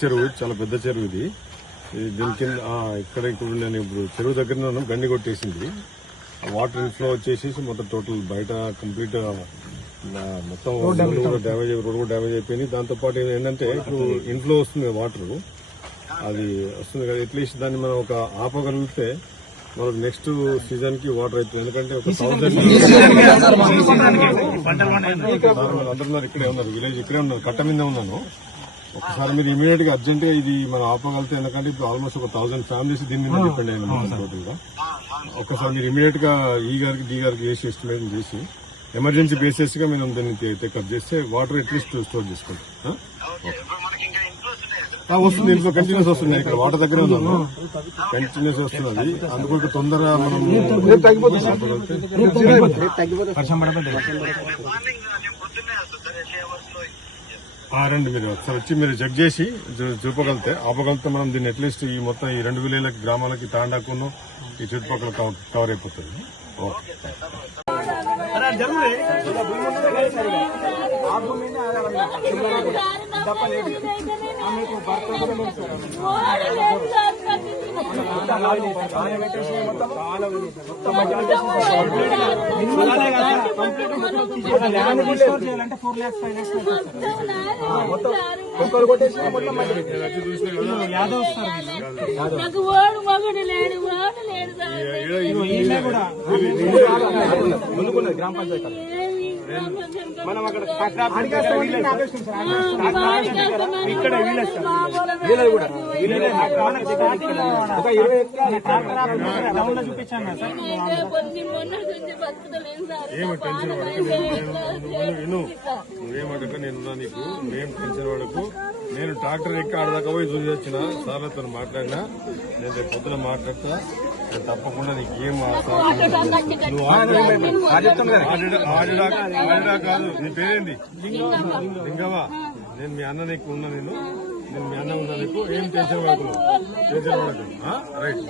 చెరువు, చాలా పెద్ద చెరువు ఇది. దీని కింద ఇక్కడ నేను ఇప్పుడు చెరువు దగ్గర గండి కొట్టేసింది. వాటర్ ఇన్ఫ్లో వచ్చేసి మొత్తం టోటల్ బయట కంప్లీట్ మొత్తం రోడ్ కూడా డ్యామేజ్ అయిపోయింది. దాంతో పాటు ఏంటంటే ఇప్పుడు ఇన్ఫ్లో వస్తుంది వాటర్, అది వస్తుంది కదా, అట్లీస్ట్ దాన్ని మనం ఒక ఆపగలిగితే మనకు నెక్స్ట్ సీజన్ కి వాటర్ అవుతుంది. ఎందుకంటే ఒక 1000 అందరున్నారు, ఇక్కడే ఉన్నారు, విలేజ్ ఇక్కడే ఉన్నారు, కట్ట మీద ఉన్నాను. ఒకసారి మీరు ఇమీడియట్ గా అర్జెంట్ గా ఇది మనం ఆపగలితే, ఎందుకంటే ఇప్పుడు ఆల్మోస్ట్ ఒక 1000 ఫ్యామిలీస్ దీని మీద డిపెండ్ అయిన టోటల్ గా. ఒక్కసారి మీరు ఇమీడియట్ గా ఈ గారికి డి గారికి వేసి ఎస్టిమేషన్ చేసి ఎమర్జెన్సీ బేసిస్ గా మేము దాన్ని టేకప్ చేస్తే వాటర్ అట్లీస్ట్ స్టోర్ చేసుకుంటాం. వస్తుంది, ఇంట్లో కంటిన్యూస్ వస్తుంది. ఇక్కడ వాటర్ దగ్గర ఉన్నాను, కంటిన్యూస్ వస్తున్నది. అందుకు తొందర మనం రండి, మీరు ఒకసారి వచ్చి మీరు చెక్ చేసి చూపగలితే ఆపగలితే మనం దీన్ని అట్లీస్ట్ ఈ మొత్తం ఈ 2 విలేజ్ల గ్రామాలకి తాండాకును ఈ చుట్టుపక్కల కవర్ అయిపోతుంది. గ్రామ పంచాయతీ మనం అక్కడ ఇక్కడ వీళ్ళది కూడా ఒక 20 ఎకరాలు చూపించాను సార్. ఏమి టెన్షన్ నువ్వేమడక, నేనున్నా నీకు, మేము టెన్షన్ పడకు. నేను ట్రాక్టర్ ఎక్కి ఆడదాకా పోయి చూసి వచ్చిన సార్లతో మాట్లాడినా, నేను రేపు పొద్దున మాట్లాడతా. నేను తప్పకుండా నీకు ఏం ఆడిడా కాదు. నీ పేరేంది? లింగవా. నేను మీ అన్న నీకు ఉన్నా, నేను మీ అన్న ఉన్నా నీకు. ఏం టెన్షన్ పడకు, రైట్.